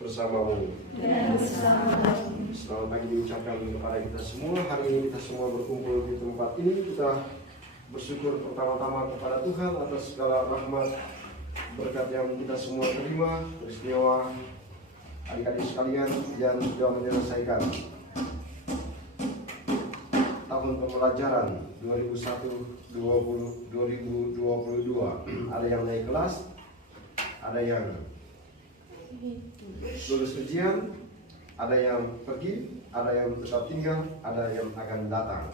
bersamamu. Dan bersamamu. Selamat pagi diucapkan kepada kita semua. Hari ini kita semua berkumpul di tempat ini. Kita bersyukur pertama-tama kepada Tuhan atas segala rahmat berkat yang kita semua terima. Peristiwa adik-adik sekalian yang sudah menyelesaikan tahun pembelajaran 2021-2022. Ada yang naik kelas, ada yang lulus ujian, ada yang pergi, ada yang tetap tinggal, ada yang akan datang.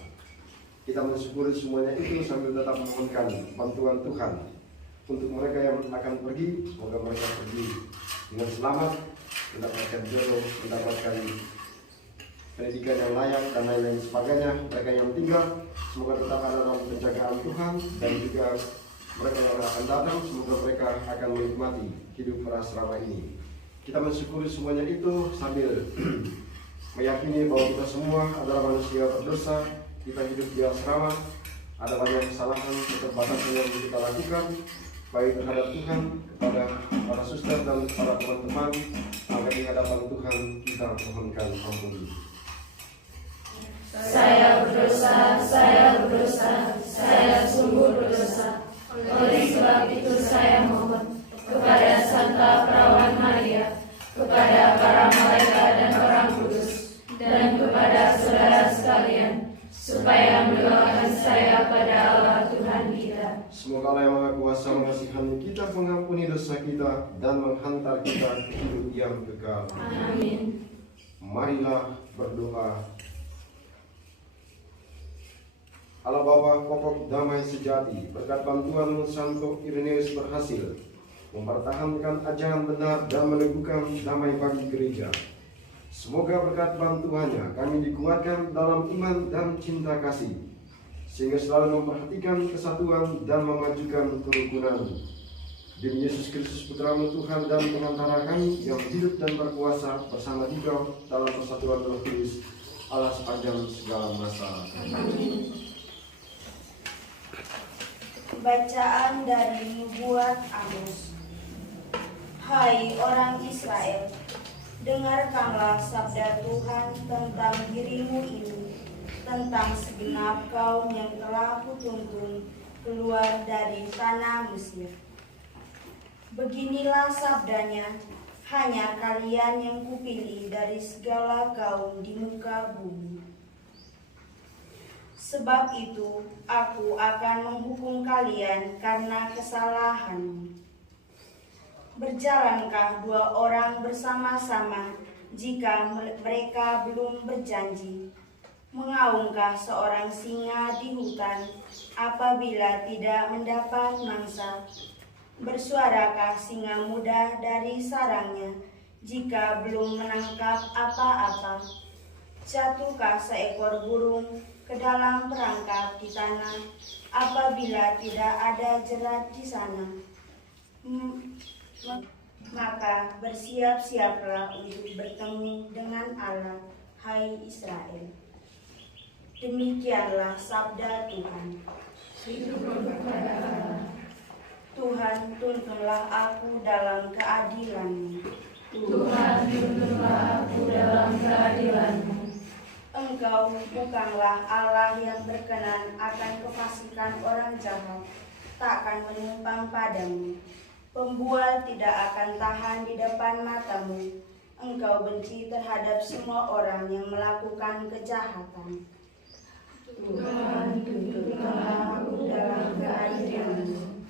Kita mensyukuri semuanya itu sambil tetap memohonkan bantuan Tuhan untuk mereka yang akan pergi. Semoga mereka pergi dengan selamat, mendapatkan jodoh, mendapatkan pendidikan yang layak dan lain-lain sebagainya. Mereka yang tinggal semoga tetap ada dalam penjagaan Tuhan, dan juga mereka yang akan datang semoga mereka akan menikmati hidup berasrama ini. Kita mensyukuri semuanya itu sambil meyakini bahwa kita semua adalah manusia berdosa. Kita hidup di asrama, ada banyak kesalahan, keterbatasan yang kita lakukan, baik terhadap Tuhan, kepada para suster dan para teman-teman. Maka di hadapan Tuhan kita mohonkan ampun. Saya berdosa, saya sungguh berdosa. Oleh sebab itu saya mohon kepada Santa Perawan Maria, kepada para malaikat dan orang kudus, dan kepada saudara sekalian, supaya mendoakan saya pada Allah Tuhan kita. Semoga Allah yang Maha Kuasa mengasihani kita, mengampuni dosa kita, dan menghantar kita ke hidup yang kekal. Amin. Marilah berdoa. Allah Bapa, pokok damai sejati, berkat bantuan Santo Irenaeus berhasil mempertahankan ajaran benar dan meneguhkan damai bagi gereja. Semoga berkat bantuannya kami dikuatkan dalam iman dan cinta kasih, sehingga selalu memperhatikan kesatuan dan memajukan kerukunan. Demi Yesus Kristus Putra-Mu Tuhan dan pengantara kami yang hidup dan berkuasa bersama Dikau dalam persatuan Roh Kudus, Allah sepanjang segala masa. Amin. Bacaan dari Nubuat Amos. Hai orang Israel, dengarkanlah sabda Tuhan tentang dirimu ini, tentang segenap kaum yang telah kutuntun keluar dari tanah Mesir. Beginilah sabdanya, hanya kalian yang kupilih dari segala kaum di muka bumi. Sebab itu, aku akan menghukum kalian karena kesalahanmu. Berjalankah dua orang bersama-sama jika mereka belum berjanji? Mengaumkah seorang singa di hutan apabila tidak mendapat mangsa? Bersuarakah singa muda dari sarangnya jika belum menangkap apa-apa? Jatuhkah seekor burung ke dalam perangkap di tanah apabila tidak ada jerat di sana? Maka bersiap-siaplah untuk bertemu dengan Allah, hai Israel. Demikianlah sabda Tuhan. Tuhan, tuntunlah aku dalam keadilan-Mu. Tuhan, tuntunlah aku dalam keadilan-Mu. Engkau bukanlah Allah yang berkenan akan kefasikan orang jahat, takkan menumpang padamu. Pembual tidak akan tahan di depan matamu. Engkau benci terhadap semua orang yang melakukan kejahatan. Tuhan, tuntunlah aku dalam keadilan-Mu.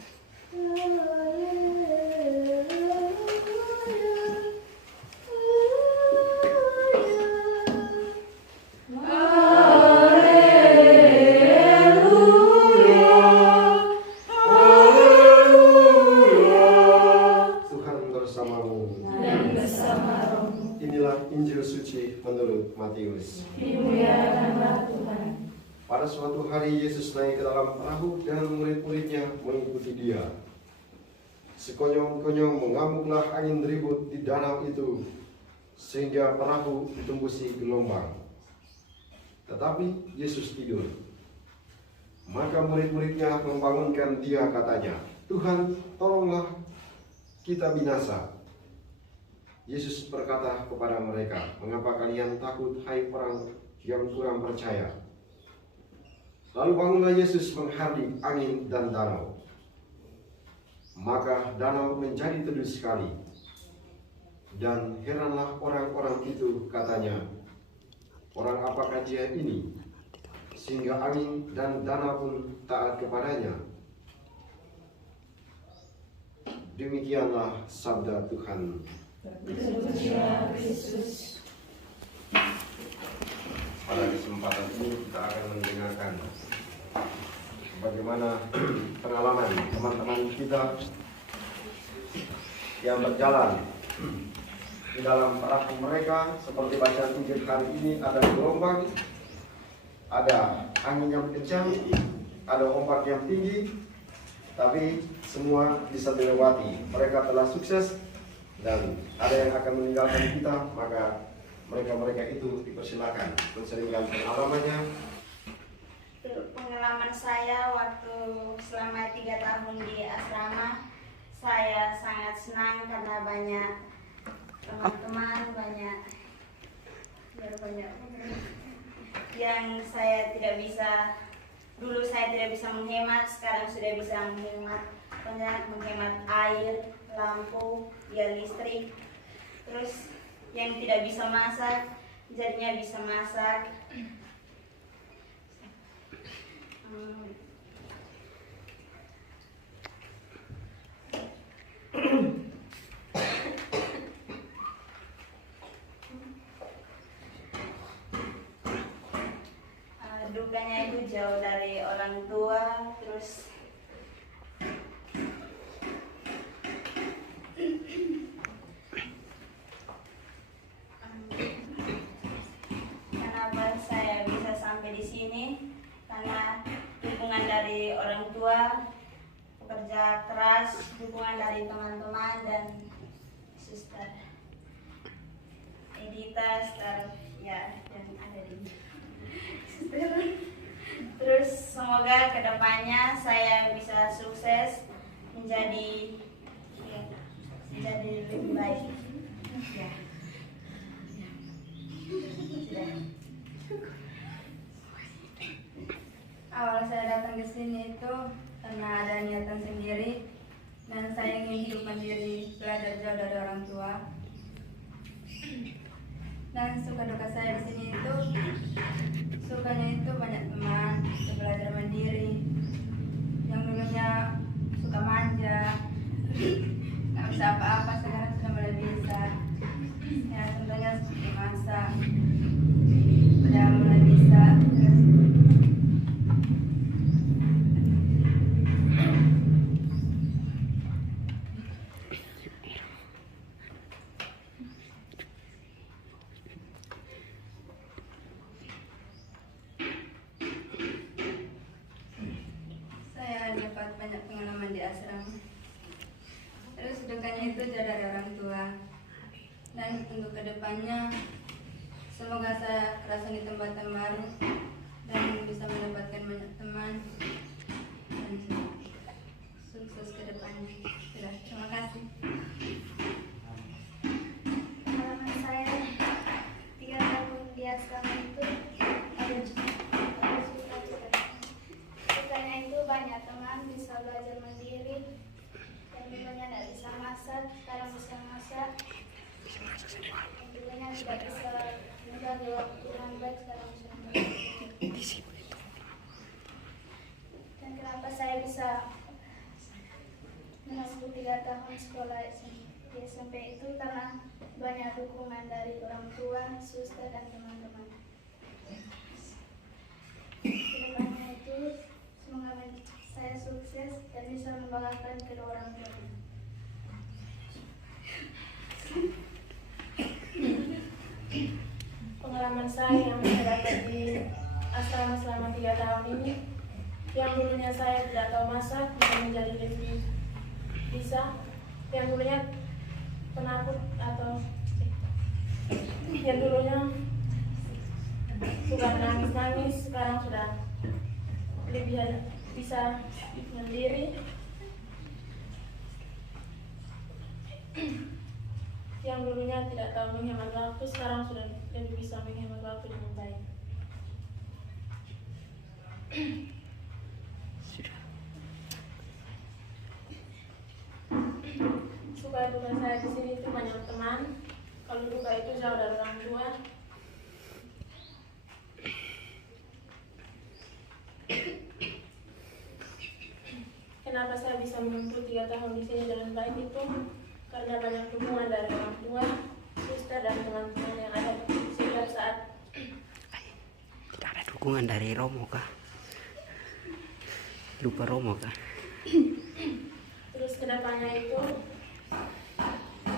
Matius. Dimuliakanlah Tuhan. Pada suatu hari Yesus naik ke dalam perahu dan murid-muridnya mengikuti Dia. Sekonyong-konyong mengamuklah angin ribut di danau itu, sehingga perahu ditembusi gelombang. Tetapi Yesus tidur. Maka murid-muridnya membangunkan Dia, katanya, "Tuhan, tolonglah, kita binasa." Yesus berkata kepada mereka, "Mengapa kalian takut, hai orang yang kurang percaya?" Lalu bangunlah Yesus menghardik angin dan danau. Maka danau menjadi teduh sekali. Dan heranlah orang-orang itu, katanya, "Orang apakah dia ini, sehingga angin dan danau pun taat kepadanya?" Demikianlah sabda Tuhan. Terpujilah Kristus. Pada kesempatan ini kita akan mendengarkan bagaimana pengalaman teman-teman kita yang berjalan di dalam perahu mereka. Seperti bacaan Injil hari ini, ada gelombang, ada angin yang kencang, ada ombak yang tinggi, tapi semua bisa dilewati. Mereka telah sukses, dan ada yang akan meninggalkan kita, maka mereka itu dipersilakan menceritakan pengalamannya. Pengalaman saya waktu selama 3 tahun di asrama, saya sangat senang karena banyak teman-teman, banyak yang saya tidak bisa. Dulu saya tidak bisa menghemat, sekarang sudah bisa menghemat air, lampu, biaya listrik. Terus yang tidak bisa masak, jadinya bisa masak. Dukanya itu jauh dari orang tua, terus kenapa saya bisa sampai di sini? Karena dukungan dari orang tua, pekerja keras, dukungan dari teman-teman dan suster Edita, ya, dan ada di terus semoga kedepannya saya bisa sukses menjadi lebih baik. Ya. Awal saya datang ke sini itu karena ada niatan sendiri dan saya ingin hidup mandiri, belajar jauh dari orang tua. Dan suka duka saya di sini itu, sukanya itu banyak teman, bisa belajar mandiri. Yang dulunya suka manja, nggak bisa apa-apa, sekarang sudah mulai bisa. Ya contohnya seperti masak, udah mulai bisa. Dapat banyak pengalaman di asrama. Terus dukanya itu jauh dari orang tua. Dan untuk kedepannya, semoga saya kerasa di tempat yang baru dan bisa mendapatkan banyak teman dan sukses kedepannya. Sudah, terima kasih. Pengalaman saya 3 tahun di asrama itu ada sukanya itu banyak teman, bisa belajar mandiri. Yang dulunya tidak bisa masak, sekarang bisa masak. Yang dulunya tidak bisa menjaga waktu dengan baik, sekarang bisa menjaga. Dan kenapa saya bisa masuk 3 tahun sekolah di SMP itu karena banyak dukungan dari orang tua, suster, dan teman-teman. Kedepannya itu semoga saya sukses dan bisa membanggakan kedua orang tua. Pengalaman saya yang saya dapat di asrama selama 3 tahun ini, yang dulunya saya tidak tahu masak bisa menjadi lebih bisa. Yang dulunya penakut atau yang dulunya suka nangis-nangis, sekarang sudah lebih bisa mandiri. Yang dulunya tidak tahu menghemat waktu, sekarang sudah lebih bisa menghemat waktu dengan baik. Suka duka saya di sini itu banyak teman. Kalau duka itu jauh dari orang tua. Kenapa saya bisa menempuh 3 tahun di sini dengan baik itu? Karena banyak dukungan dari orang tua, suster dan teman-teman yang ada setiap saat. Tidak ada dukungan dari Romo kah? Lupa Romo kah? Terus kedepannya itu,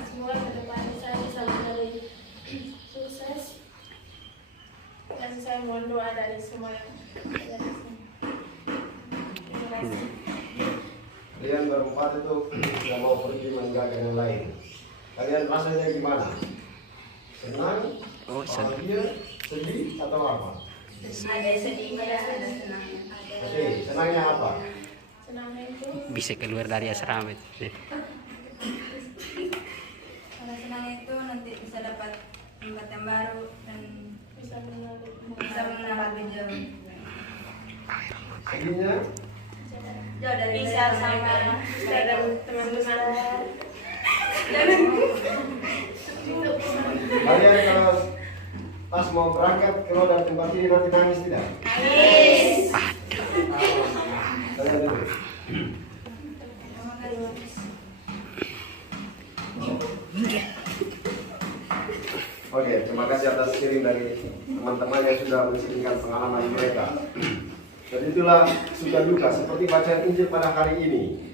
semoga kedepannya saya bisa menjadi sukses. Dan saya mohon doa dari semua yang ada di sini. Terima kasih. Kalian berempat itu tidak mau pergi meninggalkan yang lain. Kalian rasanya gimana? Senang? Oh, bahagia? Sedih? Atau apa? Ada sedihnya, ada senangnya. Sedih. Senangnya apa? Senangnya itu bisa keluar dari asrama itu. Kalau senang itu nanti bisa dapat tempat yang baru dan bisa mengenal bisa mengenal lebih jauh. Sedihnya? Jauh dari Bisa sama teman-teman. Kalian kalau pas mau berangkat keluar dari tempat ini nanti nangis tidak? Nangis. Kalian dulu. Oke, terima kasih atas sharing dari teman-teman yang sudah menceritakan pengalaman mereka. Dan itulah suka duka seperti bacaan Injil pada hari ini.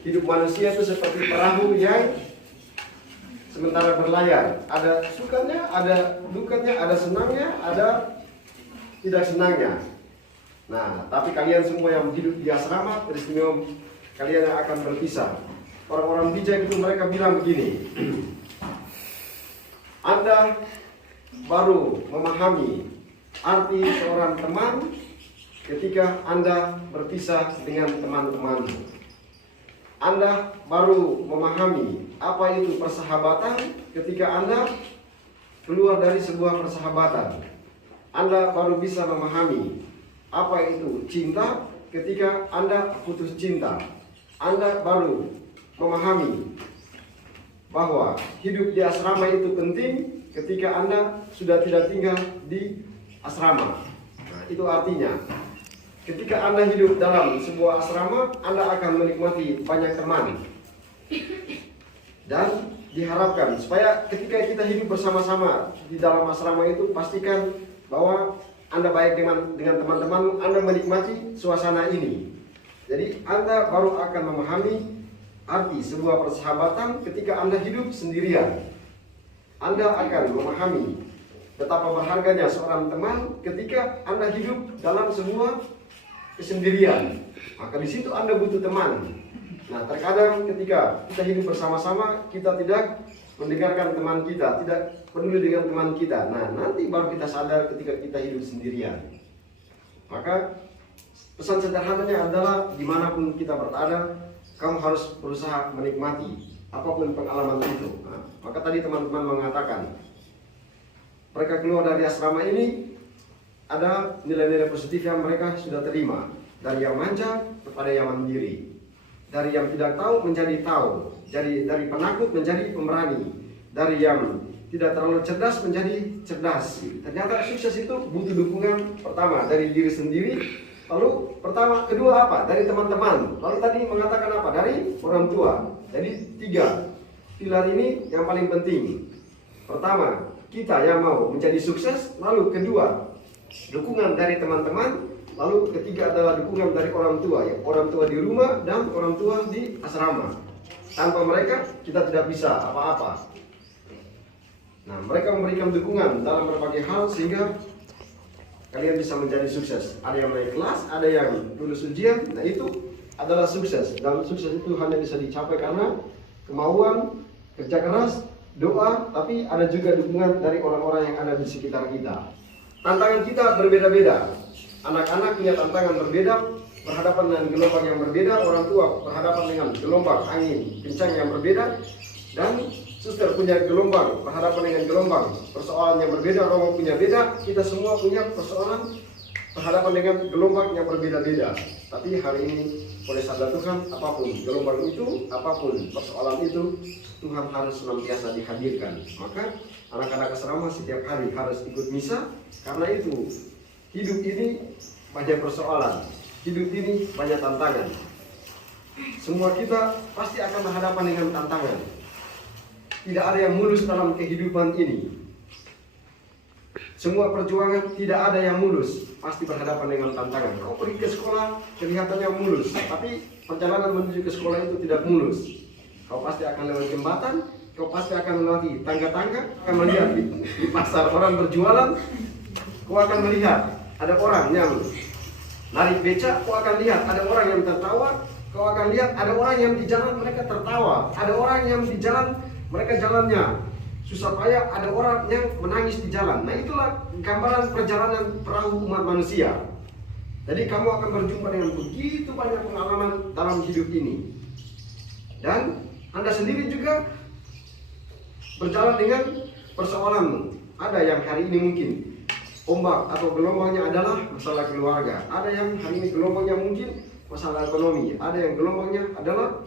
Hidup manusia itu seperti perahu yang sementara berlayar. Ada sukanya, ada dukanya, ada senangnya, ada tidak senangnya. Nah, tapi kalian semua yang hidup di asrama, peristiwa kalian yang akan berpisah. Orang-orang bijak itu mereka bilang begini, Anda baru memahami arti seorang teman ketika Anda berpisah dengan teman-temanmu. Anda baru memahami apa itu persahabatan ketika Anda keluar dari sebuah persahabatan. Anda baru bisa memahami apa itu cinta ketika Anda putus cinta. Anda baru memahami bahwa hidup di asrama itu penting ketika Anda sudah tidak tinggal di asrama. Nah, itu artinya ketika Anda hidup dalam sebuah asrama, Anda akan menikmati banyak teman. Dan diharapkan supaya ketika kita hidup bersama-sama di dalam asrama itu, pastikan bahwa Anda baik dengan teman-teman, Anda menikmati suasana ini. Jadi Anda baru akan memahami arti sebuah persahabatan ketika Anda hidup sendirian. Anda akan memahami betapa berharganya seorang teman ketika Anda hidup dalam sebuah kesendirian. Maka di situ Anda butuh teman. Nah, terkadang ketika kita hidup bersama-sama, kita tidak mendengarkan teman kita, tidak peduli dengan teman kita. Nah, nanti baru kita sadar ketika kita hidup sendirian. Maka pesan sederhananya adalah dimanapun kita berada, kamu harus berusaha menikmati apapun pengalaman itu. Nah, maka tadi teman-teman mengatakan, mereka keluar dari asrama ini, ada nilai-nilai positif yang mereka sudah terima. Dari yang manja kepada yang mandiri. Dari yang tidak tahu menjadi tahu. Dari penakut menjadi pemberani. Dari yang tidak terlalu cerdas menjadi cerdas. Ternyata sukses itu butuh dukungan pertama dari diri sendiri. Lalu kedua apa? Dari teman-teman. Lalu tadi mengatakan apa? Dari orang tua. Jadi 3 pilar ini yang paling penting. Pertama, kita yang mau menjadi sukses. Lalu kedua, dukungan dari teman-teman. Lalu ketiga adalah dukungan dari orang tua, ya, orang tua di rumah dan orang tua di asrama. Tanpa mereka kita tidak bisa apa-apa. Nah, mereka memberikan dukungan dalam berbagai hal sehingga kalian bisa menjadi sukses. Ada yang naik kelas, ada yang lulus ujian. Nah, itu adalah sukses. Dan sukses itu hanya bisa dicapai karena kemauan, kerja keras, doa, tapi ada juga dukungan dari orang-orang yang ada di sekitar kita. Tantangan kita berbeda-beda. Anak-anak punya tantangan berbeda, berhadapan dengan gelombang yang berbeda, orang tua berhadapan dengan gelombang angin kencang yang berbeda, dan suster punya gelombang, berhadapan dengan gelombang, persoalan yang berbeda, Romo punya beda, kita semua punya persoalan berhadapan dengan gelombang yang berbeda-beda. Tapi hari ini oleh sabda Tuhan, apapun gelombang itu, apapun persoalan itu, Tuhan harus senantiasa dihadirkan. Maka anak-anak asrama setiap hari harus ikut misa, karena itu hidup ini banyak persoalan, hidup ini banyak tantangan. Semua kita pasti akan berhadapan dengan tantangan. Tidak ada yang mulus dalam kehidupan ini. Semua perjuangan tidak ada yang mulus, pasti berhadapan dengan tantangan. Kau pergi ke sekolah kelihatannya mulus, tapi perjalanan menuju ke sekolah itu tidak mulus. Kau pasti akan lewat jembatan, kau pasti akan melewati tangga-tangga, akan melihat di pasar orang berjualan. Kau akan melihat ada orang yang narik beca, kau akan lihat ada orang yang tertawa. Kau akan lihat ada orang yang di jalan mereka tertawa, ada orang yang di jalan mereka jalannya susah payah, ada orang yang menangis di jalan. Nah, itulah gambaran perjalanan perahu umat manusia. Jadi kamu akan berjumpa dengan begitu banyak pengalaman dalam hidup ini. Dan Anda sendiri juga berjalan dengan persoalanmu. Ada yang hari ini mungkin ombak atau gelombangnya adalah masalah keluarga. Ada yang hari ini gelombangnya mungkin masalah ekonomi. Ada yang gelombangnya adalah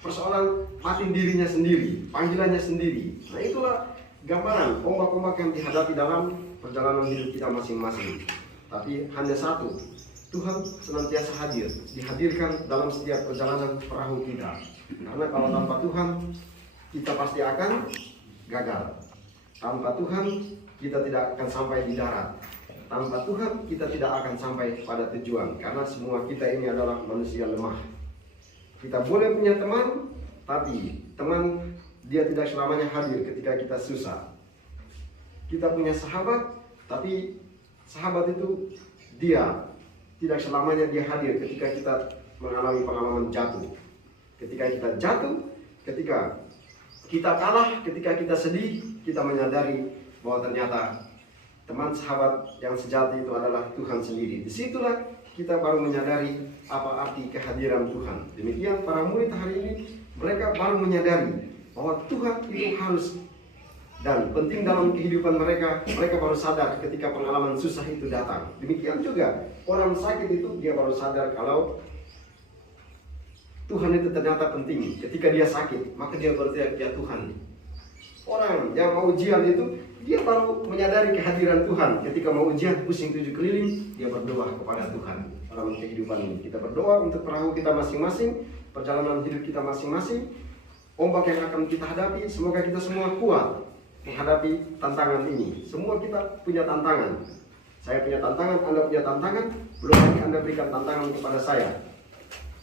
persoalan batin dirinya sendiri, panggilannya sendiri. Nah, itulah gambaran ombak-ombak yang dihadapi dalam perjalanan hidup kita masing-masing. Tapi hanya satu, Tuhan senantiasa hadir, dihadirkan dalam setiap perjalanan perahu kita. Karena kalau tanpa Tuhan, kita pasti akan gagal. Tanpa Tuhan, kita tidak akan sampai di darat. Tanpa Tuhan, kita tidak akan sampai pada tujuan. Karena semua kita ini adalah manusia lemah. Kita boleh punya teman, tapi teman dia tidak selamanya hadir ketika kita susah. Kita punya sahabat, tapi sahabat itu dia tidak selamanya dia hadir ketika kita mengalami pengalaman jatuh. Ketika kita jatuh, ketika kita kalah, ketika kita sedih, kita menyadari bahwa ternyata teman sahabat yang sejati itu adalah Tuhan sendiri. Disitulah kita baru menyadari apa arti kehadiran Tuhan. Demikian para murid hari ini, mereka baru menyadari bahwa Tuhan itu harus dan penting dalam kehidupan mereka. Mereka baru sadar ketika pengalaman susah itu datang. Demikian juga orang sakit itu dia baru sadar kalau Tuhan itu ternyata penting. Ketika dia sakit, maka dia berteriak, ya Tuhan. Orang yang mau ujian itu dia baru menyadari kehadiran Tuhan. Ketika mau ujian pusing 7 keliling, dia berdoa kepada Tuhan dalam kehidupan ini. Kita berdoa untuk perahu kita masing-masing, perjalanan hidup kita masing-masing, ombak yang akan kita hadapi. Semoga kita semua kuat menghadapi tantangan ini. Semua kita punya tantangan. Saya punya tantangan, Anda punya tantangan, belum lagi Anda berikan tantangan kepada saya.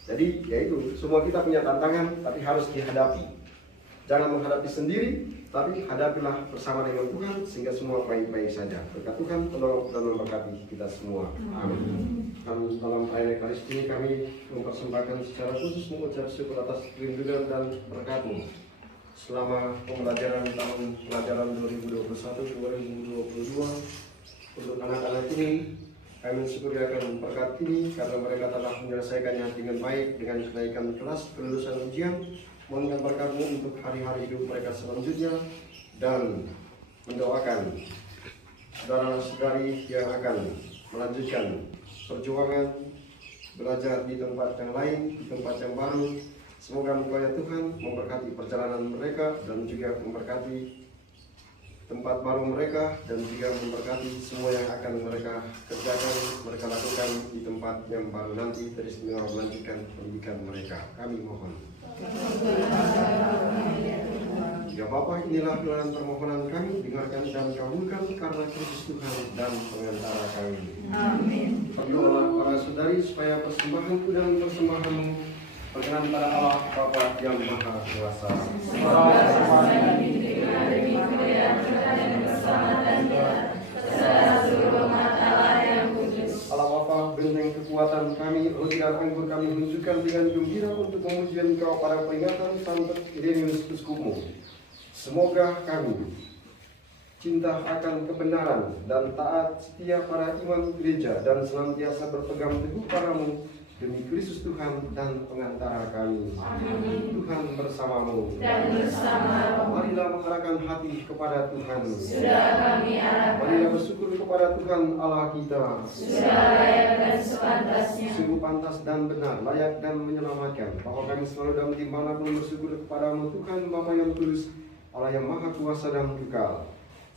Jadi yaitu semua kita punya tantangan, tapi harus dihadapi. Jangan menghadapi sendiri, tapi hadapilah bersama dengan Tuhan sehingga semua baik-baik saja. Berkat Tuhan tolong dan memberkati kita semua. Amin. Dan dalam perayaan Ekaristi ini kami mempersembahkan secara khusus mengucap syukur atas perlindungan dan berkat-Mu selama pembelajaran tahun pelajaran 2021-2022 untuk anak-anak ini. Kami mensyukuri akan berkat ini karena mereka telah menyelesaikannya dengan baik dengan kenaikan kelas kelulusan ujian. Mohon berkat-Mu untuk hari-hari hidup mereka selanjutnya dan mendoakan saudara-saudari yang akan melanjutkan perjuangan belajar di tempat yang lain, di tempat yang baru. Semoga Engkau Tuhan memberkati perjalanan mereka dan juga memberkati tempat baru mereka dan juga memberkati semua yang akan mereka kerjakan, mereka lakukan di tempat yang baru nanti terus melanjutkan pendidikan mereka. Kami mohon. Ya Bapa, inilah doa permohonan kami, dengarkan dan kabulkan karena Kristus Tuhan dan pengantara kami. Amin. Berdoalah para saudari supaya persembahanku dan persembahanmu berkenan pada Allah Bapa yang Maha Kuasa. Allah Bapa, benteng kekuatan kami, roti dan anggur kami tunjukkan dengan gembira untuk memujian Engkau pada peringatan Santo Irenaeus Uskumu. Semoga kami cinta akan kebenaran dan taat setia para imam gereja dan senantiasa berpegang teguh padamu demi Kristus Tuhan dan pengantara kami. Amin. Tuhan bersamamu. Dan bersama roh. Marilah mengarahkan hati kepada Tuhan. Sudah kami arahkan. Marilah bersyukur kepada Tuhan Allah kita. Sudah layak dan sepantasnya. Sungguh pantas dan benar, layak dan menyelamatkan, bahwa kami selalu dalam dimanapun bersyukur kepadamu Tuhan Bapa yang kudus, Allah yang maha kuasa dan kekal.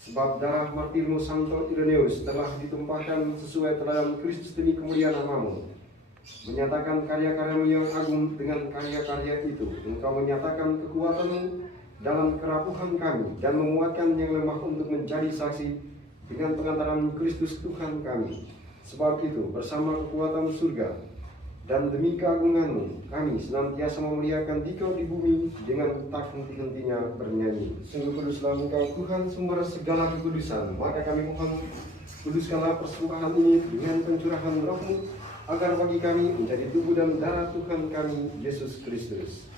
Sebab darah martirmu Santo Ireneus telah ditumpahkan sesuai teladan Kristus demi kemuliaan namamu. Menyatakan karya-karyamu yang agung, dengan karya-karya itu Engkau menyatakan kekuatanmu dalam kerapuhan kami, dan menguatkan yang lemah untuk menjadi saksi dengan pengantaran Kristus Tuhan kami. Sebab itu bersama kekuatan surga dan demi keagunganmu kami senantiasa memuliakan Dikau di bumi dengan tak henti-hentinya bernyanyi. Sungguh kuduslah Engkau Tuhan, sumber segala kekudusan. Maka kami mohon, kuduskanlah persembahan ini dengan pencurahan Roh-Mu, agar bagi kami menjadi tubuh dan darah Tuhan kami Yesus Kristus.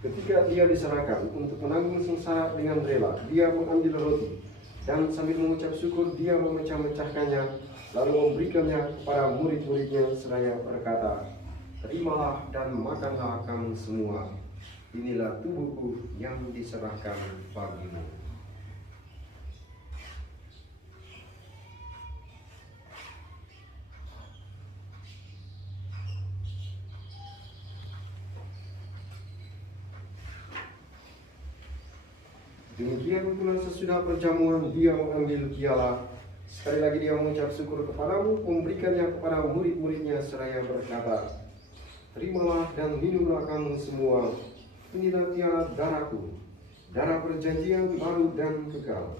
Ketika Dia diserahkan untuk menanggung sengsara dengan rela, Dia mengambil roti dan sambil mengucap syukur Dia memecah-mecahkannya, lalu memberikannya kepada murid-muridnya seraya berkata, "Terimalah dan makanlah kamu semua. Inilah tubuhku yang diserahkan bagimu." Demikian pula sesudah perjamuan Dia mengambil piala. Sekali lagi Dia mengucap syukur kepadamu, memberikannya kepada murid-muridnya seraya berkata, "Terimalah dan minumlah kamu semua. Inilah piala darahku, darah perjanjian baru dan kekal,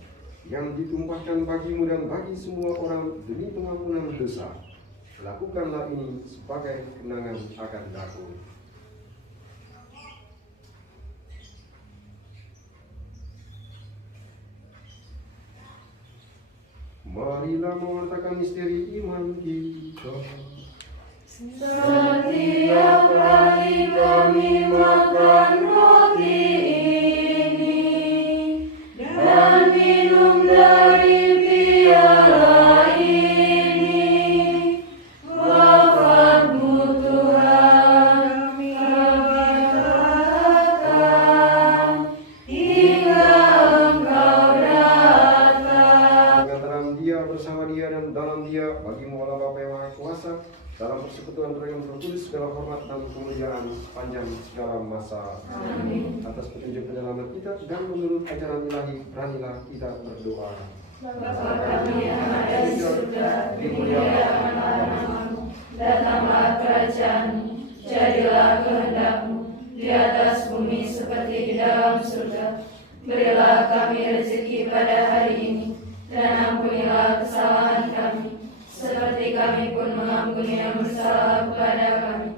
yang ditumpahkan bagimu dan bagi semua orang demi pengampunan dosa. Lakukanlah ini sebagai kenangan akan aku." Marilah mewartakan misteri iman kita. Setiap kali kami makan roti ini dan minum dari piala ini, wafat-Mu Tuhan kami katakan hingga Engkau datang. Pengantaran Dia, bersama Dia dan dalam Dia, bagi-Mu Allah Bapa yang Maha Kuasa, dalam persekutuan Roh yang terkudus, segala hormat dan kemuliaan sepanjang segala masa. Amin. Atas petunjuk penyelamat kita dan menurut ajaran ilahi, beranilah kita berdoa. Bapa kami yang ada di surga, dimuliakanlah nama-Mu, datanglah kerajaan-Mu, jadilah kehendak-Mu di atas bumi seperti di dalam surga. Berilah kami rezeki pada hari ini, dan ampunilah kesalahan kami, seperti kami pun mengampuni yang bersalah kepada kami.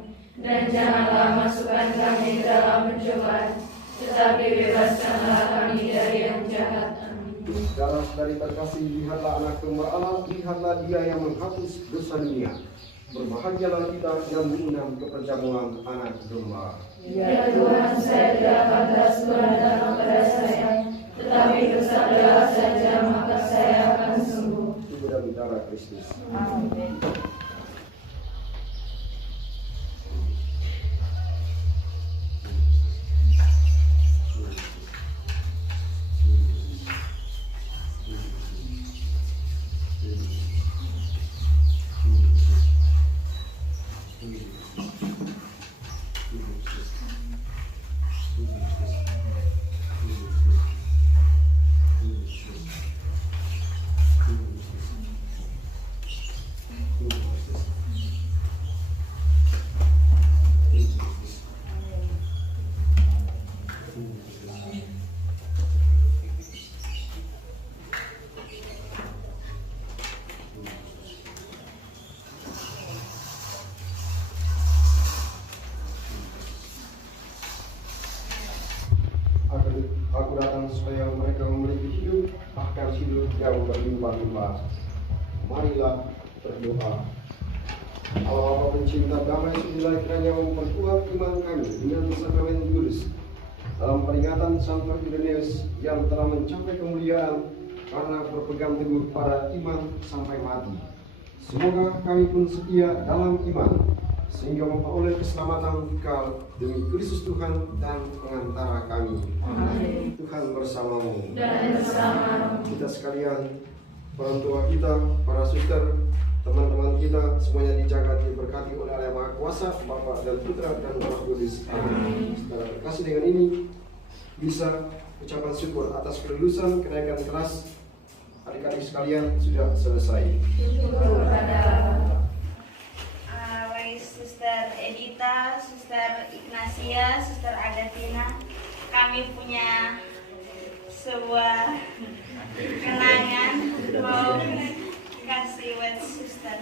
Dan janganlah masukkan kami ke dalam pencobaan, tetapi bebaskanlah kami dari yang jahat. Amin. Dalam dari terkasih, lihatlah anak domba Allah, lihatlah Dia yang menghapus dosa dunia. Berbahagialah kita yang diundang ke perjamuan anak domba. Ya Tuhan, saya tidak pantas datang kepada saya, tetapi bersabdalah saja maka saya akan sembuh. Tubuh dan darah Kristus. Amin. Aku datang supaya mereka memiliki hidup, bahkan hidup yang berlimpah-limpah. Marilah berdoa. Allah Bapa pencinta damai, sudahlah kiranya memperkuat iman kami dengan sakramen kudus dalam peringatan Santo Ireneus yang telah mencapai kemuliaan karena berpegang teguh pada iman sampai mati. Semoga kami pun setia dalam iman sehingga memperoleh keselamatan kekal demi Kristus Tuhan dan pengantara kami. Amin. Tuhan bersamamu. Dan bersamamu. Kita sekalian, orang tua kita, para suster, teman-teman kita, semuanya dijaga diberkati oleh Allah yang Maha Kuasa, Bapa dan Putra dan Roh Kudus. Amin. Setelah terkasih dengan ini, bisa ucapan syukur atas kelulusan kenaikan kelas adik-adik sekalian sudah selesai. Syukur kepada Bagi Suster Edita, Suster Ignacia, Suster Agatina, kami punya sebuah kenangan mau kasih buat Suster.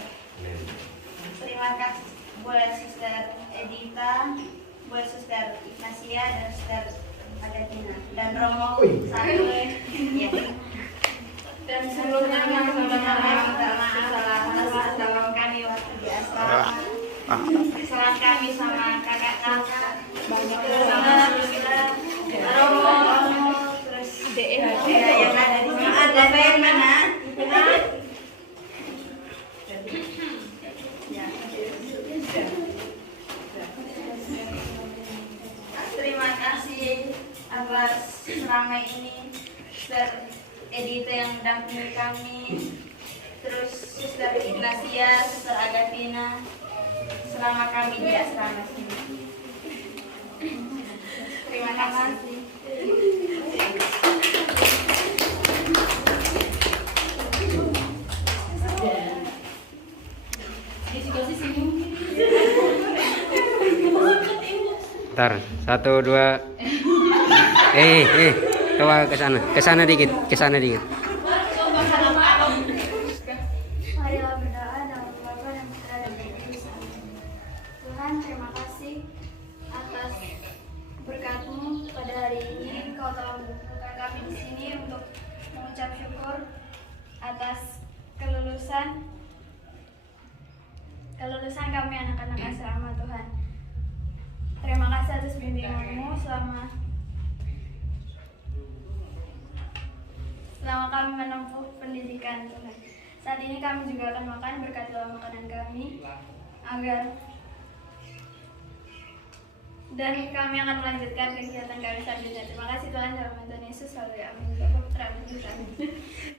Terima kasih buat Suster Edita, buat Suster Ignacia dan Suster Agatina dan Romo satu ya. Dan sebelumnya kami Minta maaf kesalahan kami waktu di asrama. Kesalahan kami sama kakak-kakak, sama Suster Romo, terus yang ada di sini. Ada yang mana? Terima kasih atas selama ini Suster Edita yang mendampingi kami, terus Suster Ignacia, Suster Agatina selama kami di asrama sini. Terima kasih. Ntar, 1, 2. Coba ke sana dikit, Marilah berdoa dalam Bapa dan Putra dan Roh Kudus. Amin. Tuhan, terima kasih atas berkat-Mu pada hari ini. Kau telah mengumpulkan kami di sini untuk mengucap syukur atas kelulusan kami anak-anak asrama, Tuhan. Terima kasih atas bimbingan-Mu selama kami menempuh pendidikan, Tuhan. Saat ini kami juga akan makan, berkatilah makanan kami dan kami akan melanjutkan kegiatan kami selanjutnya. Terima kasih Tuhan, dalam nama Tuhan Yesus selalu. Amin. Bapak, Putra, dan Roh Kudus. Amin.